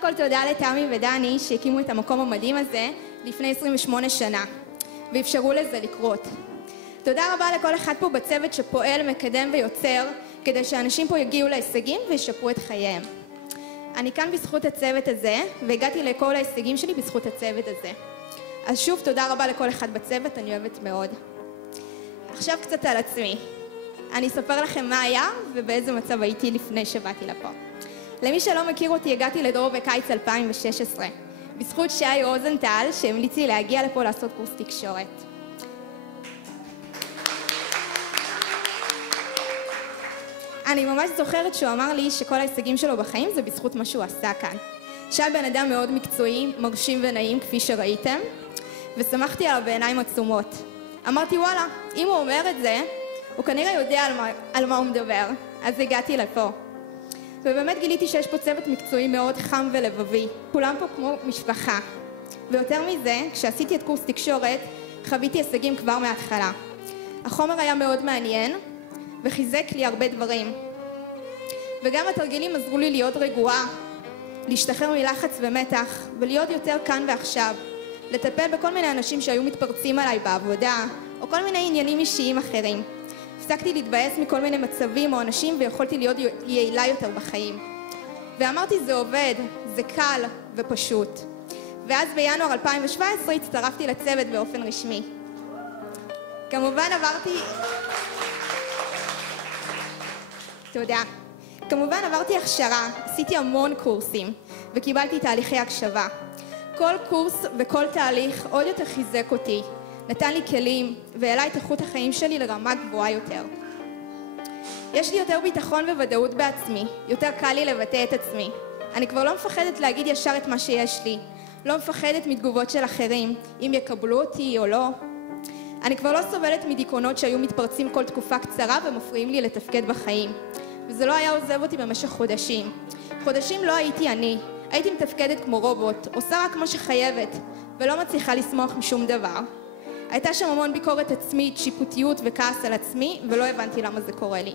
קודם כל תודה לתמי ודני שהקימו את המקום המדהים הזה לפני 28 שנה ואפשרו לזה לקרות. תודה רבה לכל אחד פה בצוות שפועל, מקדם ויוצר כדי שאנשים פה יגיעו להישגים וישפרו את חייהם. אני כאן בזכות הצוות הזה והגעתי לכל ההישגים שלי בזכות הצוות הזה. אז שוב תודה רבה לכל אחד בצוות, אני אוהבת מאוד. עכשיו קצת על עצמי. אני אספר לכם מה היה ובאיזה מצב הייתי לפני שבאתי לפה. למי שלא מכיר אותי, הגעתי לדרור בקיץ 2016, בזכות שי רוזנטל שהמליץ לי להגיע לפה לעשות קורס תקשורת. אני ממש זוכרת שהוא אמר לי שכל ההישגים שלו בחיים זה בזכות מה שהוא עשה כאן. שי בן אדם מאוד מקצועי, מרשים ונעים כפי שראיתם, ושמחתי עליו בעיניים עצומות. אמרתי וואלה, אם הוא אומר את זה, הוא כנראה יודע על מה הוא מדבר, אז הגעתי לפה. ובאמת גיליתי שיש פה צוות מקצועי מאוד חם ולבבי, כולם פה כמו משפחה. ויותר מזה, כשעשיתי את קורס תקשורת, חוויתי הישגים כבר מההתחלה. החומר היה מאוד מעניין, וחיזק לי הרבה דברים. וגם התרגילים עזרו לי להיות רגועה, להשתחרר מלחץ ומתח, ולהיות יותר כאן ועכשיו, לטפל בכל מיני אנשים שהיו מתפרצים עליי בעבודה, או כל מיני עניינים אישיים אחרים. הפסקתי להתבאס מכל מיני מצבים או אנשים ויכולתי להיות יעילה יותר בחיים. ואמרתי זה עובד, זה קל ופשוט. ואז בינואר 2017 הצטרפתי לצוות באופן רשמי. כמובן עברתי הכשרה, עשיתי המון קורסים וקיבלתי תהליכי הקשבה. כל קורס וכל תהליך עוד יותר חיזק אותי, נתן לי כלים והעלה את איכות החיים שלי לרמה גבוהה יותר. יש לי יותר ביטחון וודאות בעצמי, יותר קל לי לבטא את עצמי. אני כבר לא מפחדת להגיד ישר את מה שיש לי, לא מפחדת מתגובות של אחרים, אם יקבלו אותי או לא. אני כבר לא סובלת מדיכאונות שהיו מתפרצים כל תקופה קצרה ומפריעים לי לתפקד בחיים. וזה לא היה עוזב אותי במשך חודשים. חודשים לא הייתי אני, הייתי מתפקדת כמו רובוט, עושה רק מה שחייבת, ולא מצליחה לשמוח משום דבר. הייתה שם המון ביקורת עצמית, שיפוטיות וכעס על עצמי, ולא הבנתי למה זה קורה לי.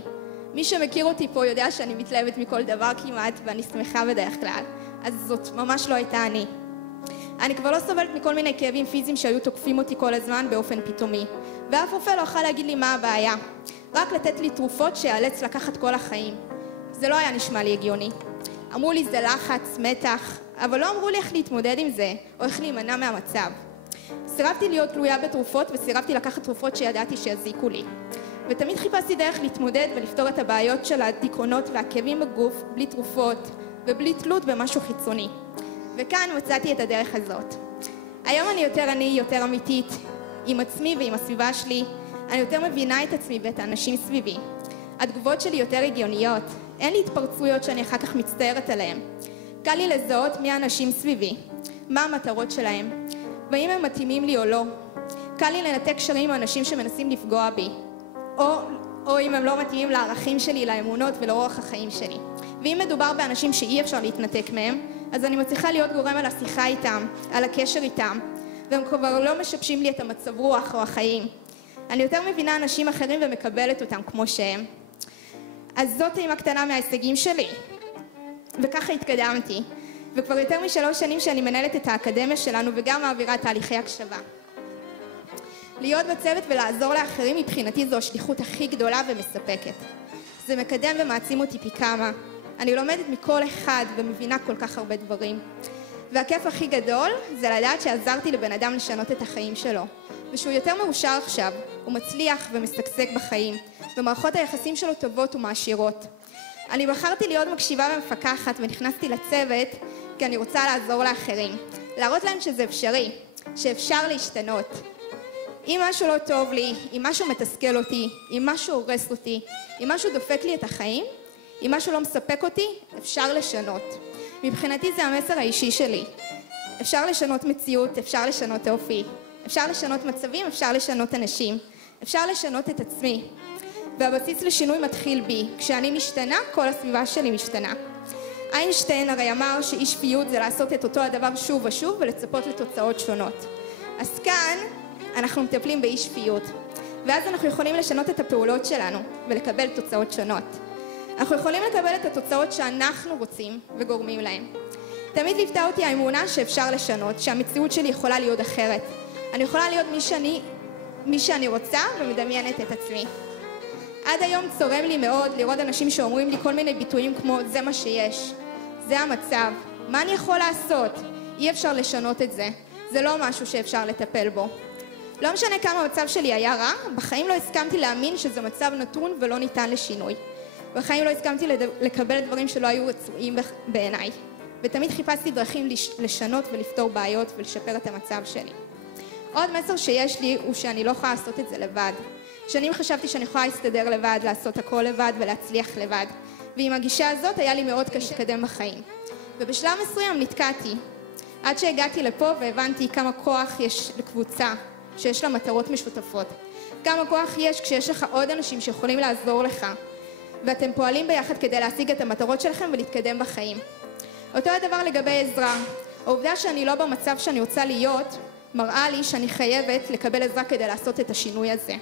מי שמכיר אותי פה יודע שאני מתלהבת מכל דבר כמעט, ואני שמחה בדרך כלל, אז זאת ממש לא הייתה אני. אני כבר לא סובלת מכל מיני כאבים פיזיים שהיו תוקפים אותי כל הזמן באופן פתאומי, ואף רופא לא יכול להגיד לי מה הבעיה, רק לתת לי תרופות שיאלץ לקחת כל החיים. זה לא היה נשמע לי הגיוני. אמרו לי זה לחץ, מתח, אבל לא אמרו לי איך להתמודד עם זה, או איך להימנע מהמצב. סירבתי להיות תלויה בתרופות וסירבתי לקחת תרופות שידעתי שיזיקו לי. ותמיד חיפשתי דרך להתמודד ולפתור את הבעיות של הדיכאונות והכאבים בגוף בלי תרופות ובלי תלות במשהו חיצוני. וכאן מצאתי את הדרך הזאת. היום אני יותר אמיתית עם עצמי ועם הסביבה שלי. אני יותר מבינה את עצמי ואת האנשים סביבי. התגובות שלי יותר הגיוניות. אין לי התפרצויות שאני אחר כך מצטערת עליהן. קל לי לזהות מי האנשים סביבי, מה המטרות שלהם, והאם הם מתאימים לי או לא. קל לי לנתק קשרים עם אנשים שמנסים לפגוע בי, או אם הם לא מתאימים לערכים שלי, לאמונות ולאורח החיים שלי. ואם מדובר באנשים שאי אפשר להתנתק מהם, אז אני מצליחה להיות גורם על השיחה איתם, על הקשר איתם, והם כבר לא משבשים לי את המצב רוח או החיים. אני יותר מבינה אנשים אחרים ומקבלת אותם כמו שהם. אז זאת טעימה קטנה מההישגים שלי. וככה התקדמתי. וכבר יותר מ3 שנים שאני מנהלת את האקדמיה שלנו וגם מעבירה תהליכי הקשבה. להיות בצוות ולעזור לאחרים מבחינתי זו השליחות הכי גדולה ומספקת. זה מקדם ומעצים אותי פי כמה. אני לומדת מכל אחד ומבינה כל כך הרבה דברים. והכיף הכי גדול זה לדעת שעזרתי לבן אדם לשנות את החיים שלו. ושהוא יותר מאושר עכשיו, הוא מצליח ומשגשג בחיים, ומערכות היחסים שלו טובות ומעשירות. אני בחרתי להיות מקשיבה ומפקחת ונכנסתי לצוות כי אני רוצה לעזור לאחרים, להראות להם שזה אפשרי, שאפשר להשתנות. אם משהו לא טוב לי, אם משהו מתסכל אותי, אם משהו הורס אותי, אם משהו דופק לי את החיים, אם משהו לא מספק אותי, אפשר לשנות. מבחינתי זה המסר האישי שלי. אפשר לשנות מציאות, אפשר לשנות אופי, אפשר לשנות מצבים, אפשר לשנות אנשים, אפשר לשנות את עצמי. והבסיס לשינוי מתחיל בי. כשאני משתנה, כל הסביבה שלי משתנה. איינשטיין הרי אמר שאי שפיות זה לעשות את אותו הדבר שוב ושוב ולצפות לתוצאות שונות. אז כאן אנחנו מטפלים באי שפיות. ואז אנחנו יכולים לשנות את הפעולות שלנו ולקבל תוצאות שונות. אנחנו יכולים לקבל את התוצאות שאנחנו רוצים וגורמים להם. תמיד ליוותה אותי האמונה שאפשר לשנות, שהמציאות שלי יכולה להיות אחרת. אני יכולה להיות מי שאני רוצה ומדמיינת את עצמי. עד היום צורם לי מאוד לראות אנשים שאומרים לי כל מיני ביטויים כמו זה מה שיש, זה המצב, מה אני יכול לעשות? אי אפשר לשנות את זה, זה לא משהו שאפשר לטפל בו. לא משנה כמה המצב שלי היה רע, בחיים לא הסכמתי להאמין שזה מצב נתון ולא ניתן לשינוי. בחיים לא הסכמתי לקבל דברים שלא היו רצויים בעיניי. ותמיד חיפשתי דרכים לשנות ולפתור בעיות ולשפר את המצב שלי. עוד מסר שיש לי הוא שאני לא יכולה לעשות את זה לבד. שנים חשבתי שאני יכולה להסתדר לבד, לעשות הכל לבד ולהצליח לבד. ועם הגישה הזאת היה לי מאוד קשה לקדם בחיים. ובשלב מסוים נתקעתי. עד שהגעתי לפה והבנתי כמה כוח יש לקבוצה שיש לה מטרות משותפות. כמה כוח יש כשיש לך עוד אנשים שיכולים לעזור לך. ואתם פועלים ביחד כדי להשיג את המטרות שלכם ולהתקדם בחיים. אותו הדבר לגבי עזרה. העובדה שאני לא במצב שאני רוצה להיות, מראה לי שאני חייבת לקבל עזרה כדי לעשות את השינוי הזה.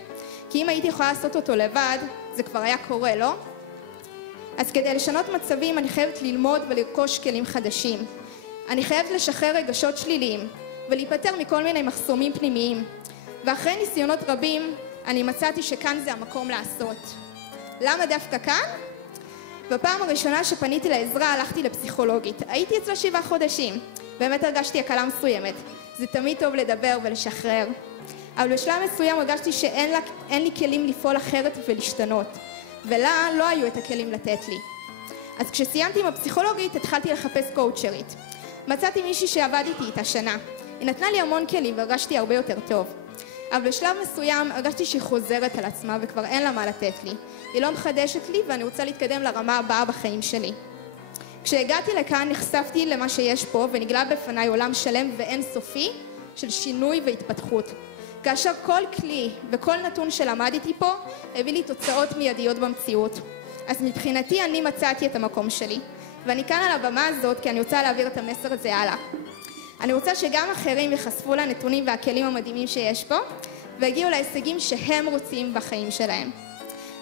כי אם הייתי יכולה לעשות אותו לבד, זה כבר היה קורה, לא? אז כדי לשנות מצבים אני חייבת ללמוד ולרכוש כלים חדשים. אני חייבת לשחרר רגשות שליליים ולהיפטר מכל מיני מחסומים פנימיים. ואחרי ניסיונות רבים, אני מצאתי שכאן זה המקום לעשות. למה דווקא כאן? בפעם הראשונה שפניתי לעזרה הלכתי לפסיכולוגית. הייתי אצלה 7 חודשים. באמת הרגשתי הקלה מסוימת. זה תמיד טוב לדבר ולשחרר. אבל בשלב מסוים הרגשתי שאין לי כלים לפעול אחרת ולהשתנות. ולה לא היו את הכלים לתת לי. אז כשסיימתי עם הפסיכולוגית התחלתי לחפש קואוצ'רית. מצאתי מישהי שעבדתי איתה שנה. היא נתנה לי המון כלים והרגשתי הרבה יותר טוב. אבל בשלב מסוים הרגשתי שהיא חוזרת על עצמה וכבר אין לה מה לתת לי. היא לא מחדשת לי ואני רוצה להתקדם לרמה הבאה בחיים שלי. כשהגעתי לכאן נחשפתי למה שיש פה ונגלה בפניי עולם שלם ואין סופי של שינוי והתפתחות. כאשר כל כלי וכל נתון שלמדתי פה הביא לי תוצאות מיידיות במציאות. אז מבחינתי אני מצאתי את המקום שלי. ואני כאן על הבמה הזאת כי אני רוצה להעביר את המסר הזה הלאה. אני רוצה שגם אחרים יחשפו לנתונים והכלים המדהימים שיש פה והגיעו להישגים שהם רוצים בחיים שלהם.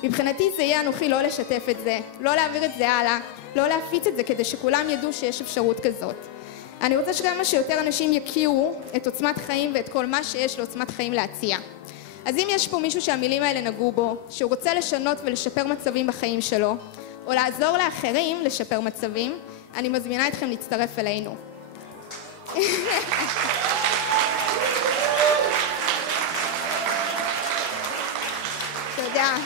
מבחינתי זה יהיה אנוכי לא לשתף את זה, לא להעביר את זה הלאה, לא להפיץ את זה כדי שכולם ידעו שיש אפשרות כזאת. אני רוצה שכמה שיותר אנשים יכירו את עוצמת חיים ואת כל מה שיש לעוצמת חיים להציע. אז אם יש פה מישהו שהמילים האלה נגעו בו, שהוא רוצה לשנות ולשפר מצבים בחיים שלו, או לעזור לאחרים לשפר מצבים, אני מזמינה אתכם להצטרף אלינו. תודה.